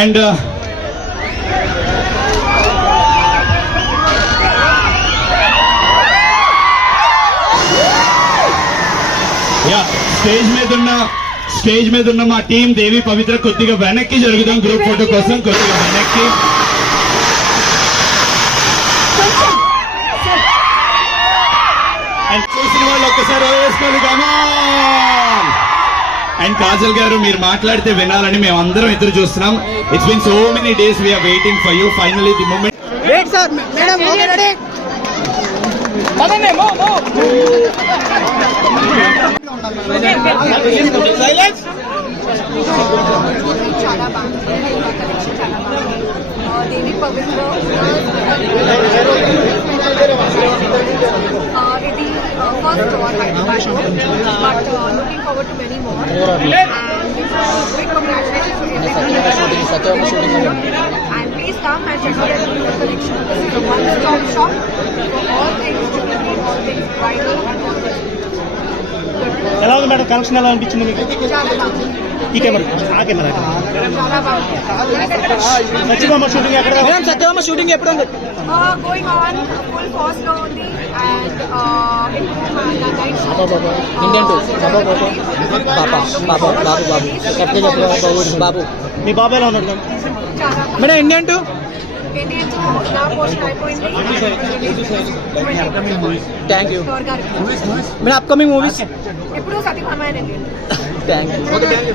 And stage మీద ఉన్న మా టీం దేవి పవిత్ర కొద్దిగా వెనక్కి జరుగుదాం గ్రూప్ ఫోటో కోసం, కొద్దిగా వెనక్కి. అండ్ చూసిన వాళ్ళు ఒక్కసారి వేసుకోవాలి కదా. అండ్ కాజల్ గారు, మీరు మాట్లాడితే వినాలని మేము అందరం ఎదురు చూస్తున్నాం. It's been so many days we are waiting for you. Finally the moment. Wait sir, madam okay ready. Silence. చాలా బాగుంది, దేవి పవిత్ర ఇది first Hyderabad show, but looking forward to many more and big congratulations and please come and check out our collection. This is a one-stop shop for all things jewelry, all things bridal and all things. ఎలా ఉంది madam, collection ఎలా అనిపించింది మీకు? చాలా బాగుంది. ఈ కెమెరా, ఆ కెమెరా. చాలా బాగుంది. సత్యభామ షూటింగ్ ఎక్కడ? మేడం సత్యభామ షూటింగ్ ఎప్పుడు ఉంది? గోయింగ్ ఆన్ ఫుల్ ఫాస్ట్ లో ఉంది అండ్ బాబు మీ బాబు ఎలా ఉన్నాడు మేడం? ఇండియన్ టూ నా పోర్షన్ అయిపోయింది. Thank you madam. Upcoming movies ఎప్పుడు సత్యభామ థ్యాంక్ యూ.